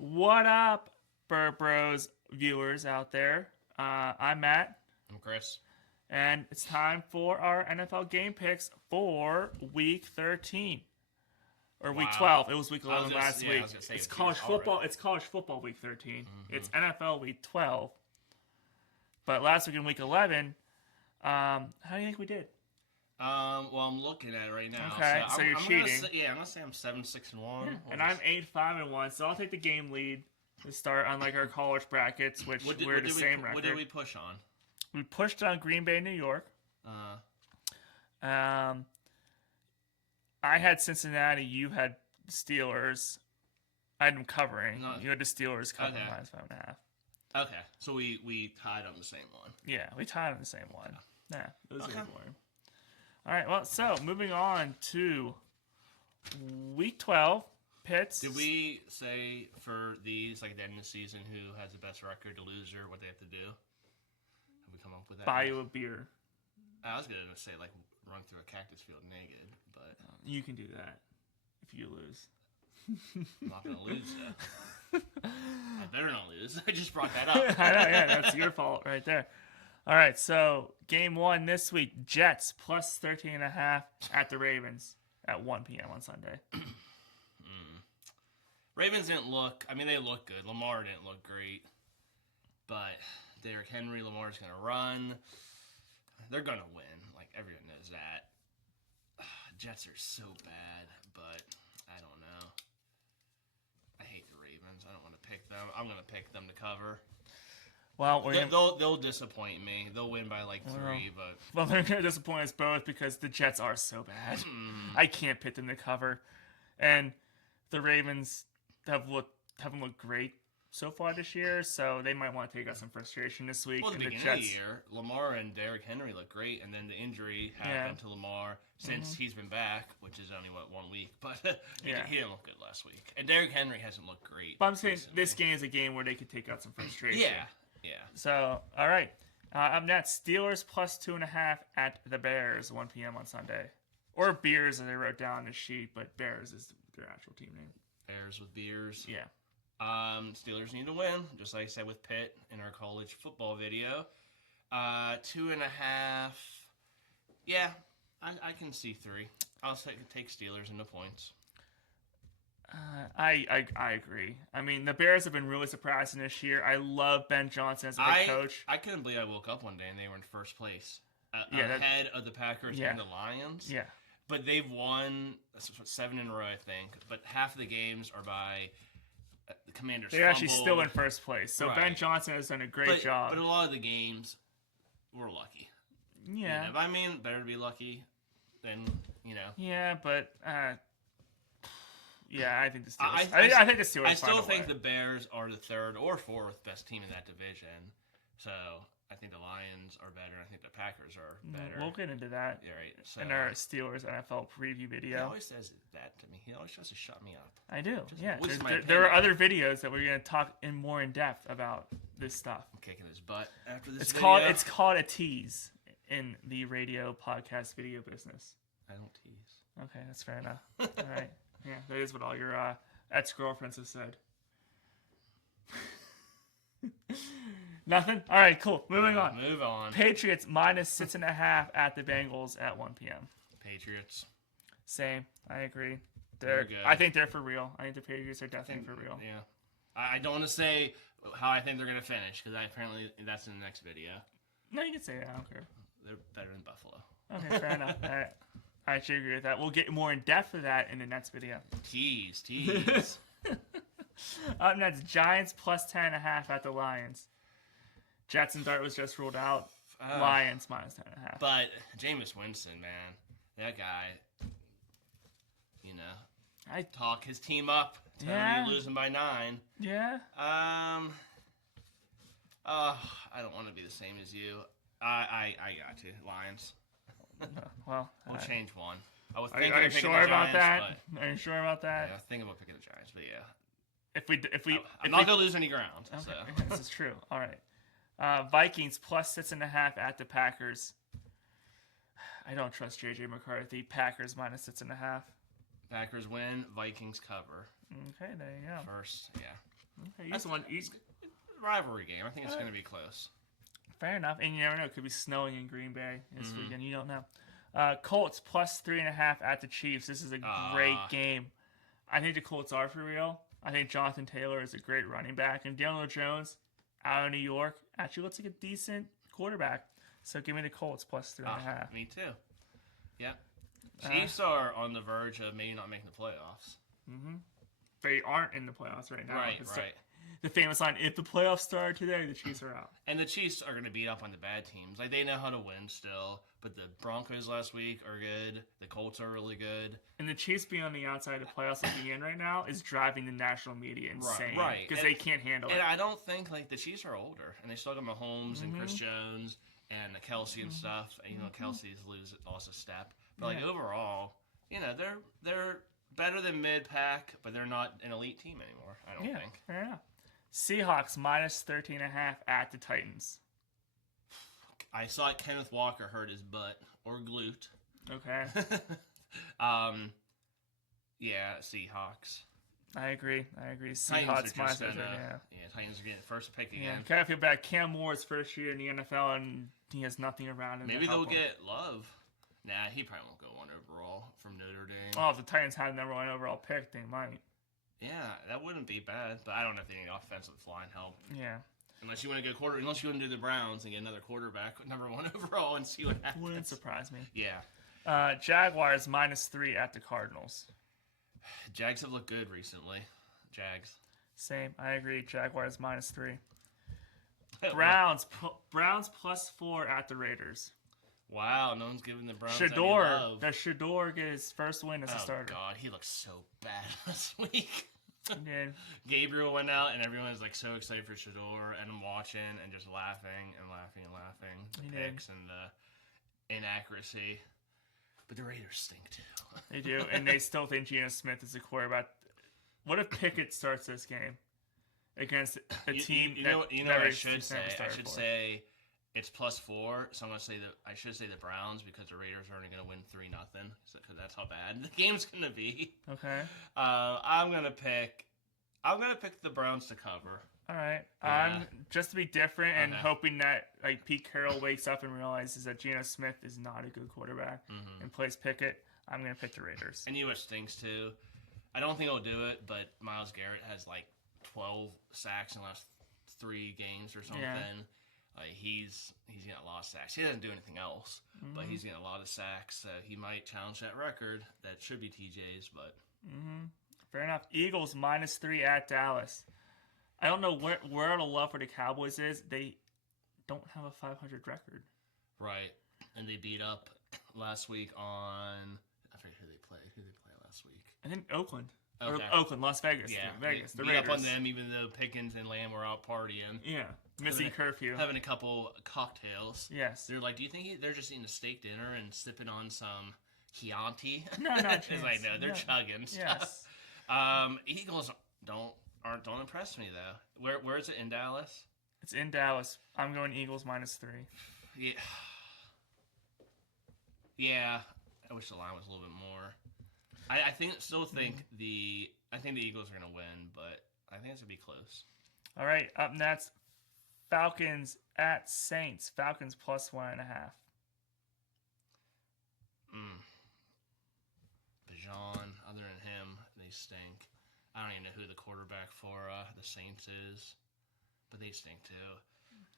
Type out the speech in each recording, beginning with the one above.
What up, Burr Bros viewers out there? I'm Matt, I'm Chris. and it's time for our NFL game picks for Week 13 or Week Wow. 12. It was Week I was 11 gonna- last yeah, I week. was gonna say It's it was college Week football. already. It's college football Week 13. It's NFL Week 12. But last week in Week 11, how do you think we did? Well, I'm looking at it right now. Okay, so you're I'm cheating. I'm gonna say I'm 7-6-1. And I'm 8-5-1, so I'll take the game lead to start on like our college brackets, which we're the same record. What did we push on? We pushed on Green Bay, New York. I had Cincinnati. You had Steelers. I had them covering. No. You had the Steelers covering Okay. -5.5. Okay, so we tied on the same one. Yeah, we tied on the same one. Yeah, it was Okay. good for him. All right, well, so moving on to Week 12, Pitts. Did we say for these, like at the end of the season, who has the best record, the loser, what they have to do? Have we come up with that? buy you a beer? I was gonna say like run through a cactus field naked, but You can do that if you lose. I'm not gonna lose though. I better not lose. I just brought that up. I know, yeah, that's your fault right there. All right, so game one this week, Jets plus 13.5 at the Ravens at 1 p.m. on Sunday. Ravens didn't look. I mean, they look good. Lamar didn't look great, but Derrick Henry, Lamar's gonna run. They're gonna win. Like everyone knows that. Jets are so bad, but I don't know. I hate the Ravens. I don't want to pick them. I'm gonna pick them to cover. Well, we're gonna, They'll disappoint me. They'll win by like 3, but well, they're going to disappoint us both because the Jets are so bad. I can't pick them to cover, and the Ravens haven't looked great so far this year, so they might want to take out some frustration this week. well, at the and beginning of the year, Lamar and Derrick Henry look great, and then the injury happened to Lamar since he's been back, which is only 1 week, but he didn't look good last week. And Derrick Henry hasn't looked great. But I'm saying recently. this game is a game where they could take out some frustration. Yeah. So, all right. Up next, Steelers plus 2.5 at the Bears, 1 p.m. on Sunday. Or Bears, as I wrote down on the sheet, but Bears is their actual team name. Bears with beers. Yeah. Steelers need to win, just like I said with Pitt in our college football video. 2.5. Yeah, I can see 3. I'll take Steelers in the points. I agree. I mean, the Bears have been really surprising this year. I love Ben Johnson as a head coach. I couldn't believe I woke up one day and they were in first place. Yeah, ahead of the Packers yeah. and the Lions. Yeah. But they've won 7 in a row, I think. But half of the games are by the Commanders. They're actually still in first place. So Right. Ben Johnson has done a great job. But a lot of the games, we're lucky. Yeah. You know? But I mean, better to be lucky than, Yeah, but yeah, I think the I Steelers. I think the Steelers. I still find a think way. the Bears are the 3rd or 4th best team in that division. So I think the Lions are better. I think the Packers are better. We'll get into that Yeah, right. So in our Steelers NFL preview he video. always says that to me. He always tries to shut me up. I do. Yeah. voice my There are opinion. other videos that we're going to talk in more in depth about this stuff. I'm kicking his butt after this It's video. called a tease in the radio podcast video business. I don't tease. Okay, that's fair enough. All right. Yeah, that is what all your ex-girlfriends have said. Nothing? All right, cool. Moving on. Move on. Patriots minus 6.5 at the Bengals at 1 p.m. Patriots. Same. I agree. They're good. I think they're for real. I think the Patriots are definitely for real. Yeah. I don't want to say how I think they're going to finish because apparently that's in the next video. No, you can say it. I don't care. They're better than Buffalo. Okay, fair enough. All right. I actually agree with that. We'll get more in depth of that in the next video. Tease. Up next, Giants plus 10.5 at the Lions. Jetson Dart was just ruled out. Lions minus 10.5. But Jameis Winston, man, that guy, I talk his team up. Tell Yeah. him you're losing by 9. yeah. I don't want to be the same as you. I got to Lions. Well, We'll change one. I was are thinking you of picking sure the about Giants, that? Are you sure about But, that? yeah, I was thinking about picking the Giants, but yeah. If we I'm not gonna lose any ground. Okay, So this is true. All right. Vikings plus 6.5 at the Packers. I don't trust JJ McCarthy. Packers minus 6.5. Packers win. Vikings cover. Okay, there you go. First, yeah. Okay, That's one. Rivalry game. I think it's going to be close. Fair enough. And you never know. It could be snowing in Green Bay this weekend. You don't know. Colts plus 3.5 at the Chiefs. This is a great game. I think the Colts are for real. I think Jonathan Taylor is a great running back. And Daniel Jones, out of New York, actually looks like a decent quarterback. So give me the Colts plus 3.5. Me too. Yep. Chiefs are on the verge of maybe not making the playoffs. They aren't in the playoffs right now. Right. The famous line, if the playoffs start today, the Chiefs are out. And the Chiefs are going to beat up on the bad teams. Like, they know how to win still. But the Broncos last week are good. The Colts are really good. And the Chiefs being on the outside of the playoffs looking in right now is driving the national media insane. Right. Because they can't handle it. And I don't think, like, the Chiefs are older. And they still got Mahomes and Chris Jones and Kelsey and stuff. And, Kelsey's lost a step. But, like, overall, they're better than mid-pack, but they're not an elite team anymore, I don't think. Fair enough. Seahawks minus 13.5 at the Titans. I saw Kenneth Walker hurt his butt or glute. Okay. Yeah, Seahawks. I agree. Titans Seahawks minus 13.5. Titans are getting first pick again. Yeah, kind of feel bad. Cam Moore's first year in the NFL, and he has nothing around him. Maybe they'll get Love. Nah, he probably won't go 1 overall from Notre Dame. Oh, if the Titans had the number 1 overall pick, they might. Yeah, that wouldn't be bad, but I don't know if they need offensive line help. Yeah. Unless you want to go unless you want to do the Browns and get another quarterback with number 1 overall and see what happens. Wouldn't surprise me. Yeah. Jaguars minus 3 at the Cardinals. Jags have looked good recently. Jags. Same. I agree. Jaguars minus 3. Browns plus 4 at the Raiders. Wow, no one's giving the Browns any Shador. love. Does Shador get his first win as a starter? Oh, God. He looks so bad last week. He did. Gabriel went out, and everyone was like so excited for Shador, and I'm watching and just laughing and laughing and laughing. The picks and the inaccuracy. But the Raiders stink, too. They do, and they still think Geno Smith is a quarterback. What if Pickett starts this game against a team you know what I should say? I should for? say it's plus 4, so I'm gonna say I should say the Browns because the Raiders are only gonna win 3-0. Because that's how bad the game's gonna be. Okay. I'm gonna pick the Browns to cover. All right. Yeah. I'm just to be different and hoping that like Pete Carroll wakes up and realizes that Geno Smith is not a good quarterback and plays Pickett. I'm gonna pick the Raiders. And U.S. stinks too. I don't think he'll do it, but Myles Garrett has like 12 sacks in the last 3 games or something. Yeah. Like he's getting a lot of sacks. He doesn't do anything else, but he's getting a lot of sacks. So he might challenge that record. That should be TJ's, but Fair enough. Eagles minus 3 at Dallas. I don't know where the love for the Cowboys is. They don't have a 500 record. Right. And they beat up last week on I forget who they played. Who they play last week? I think Oakland. Okay. Or Oakland, Las Vegas. Yeah, Vegas. They The beat Raiders. up on them even though Pickens and Lamb were out partying. Yeah. Missing curfew. Having a couple cocktails. Yes. They're like, do you think they're just eating a steak dinner and sipping on some Chianti? No, not It's like, no, they're chugging stuff. Yes. Eagles don't impress me though. Where is it in Dallas? It's in Dallas. I'm going Eagles minus 3. Yeah. Yeah. I wish the line was a little bit more. I still think the Eagles are gonna win, but I think it's gonna be close. All right. Up next, Falcons at Saints. Falcons plus 1.5. Bajan, other than him, they stink. I don't even know who the quarterback for the Saints is, but they stink too.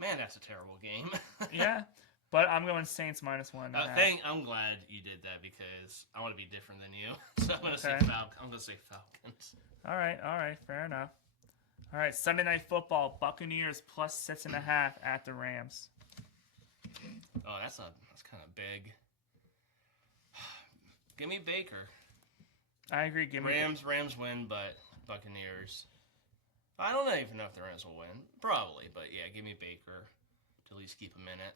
Man, that's a terrible game. Yeah, but I'm going Saints minus 1.5. I'm glad you did that because I want to be different than you. So I'm gonna say I'm gonna say Falcons. All right, fair enough. All right, Sunday Night Football, Buccaneers plus 6.5 at the Rams. Oh, that's kind of big. Give me Baker. I agree. Give me Rams win, but Buccaneers. I don't even know if the Rams will win. Probably, but yeah, give me Baker to at least keep them in it.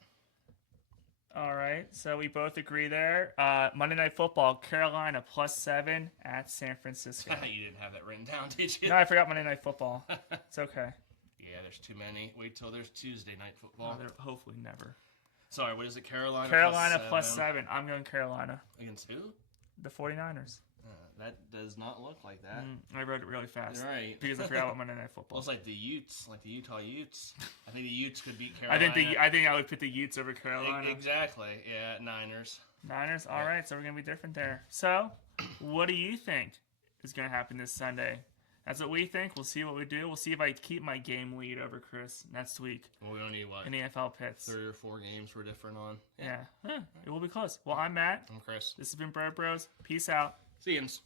All right, so we both agree there. Monday Night Football, Carolina plus 7 at San Francisco. You didn't have that written down, did you? No, I forgot Monday Night Football. It's okay. Yeah, there's too many. Wait till there's Tuesday Night Football. Hopefully never. Sorry, what is it? Carolina plus 7. I'm going Carolina. Against who? The 49ers. That does not look like that. I wrote it really fast. You're right. Because I forgot about Monday Night Football. Well, it's like the Utes, like the Utah Utes. I think the Utes could beat I Carolina. think I would put the Utes over Carolina. Exactly. Yeah, Niners. Niners. All right, so we're gonna be different there. So, what do you think is gonna happen this Sunday? That's what we think. We'll see what we do. We'll see if I keep my game lead over Chris next week Well, we only need what? in the NFL pits. 3 or 4 games we're different on. Yeah, it will be close. Well, I'm Matt. I'm Chris. This has been Bro Bros. Peace out. See yous.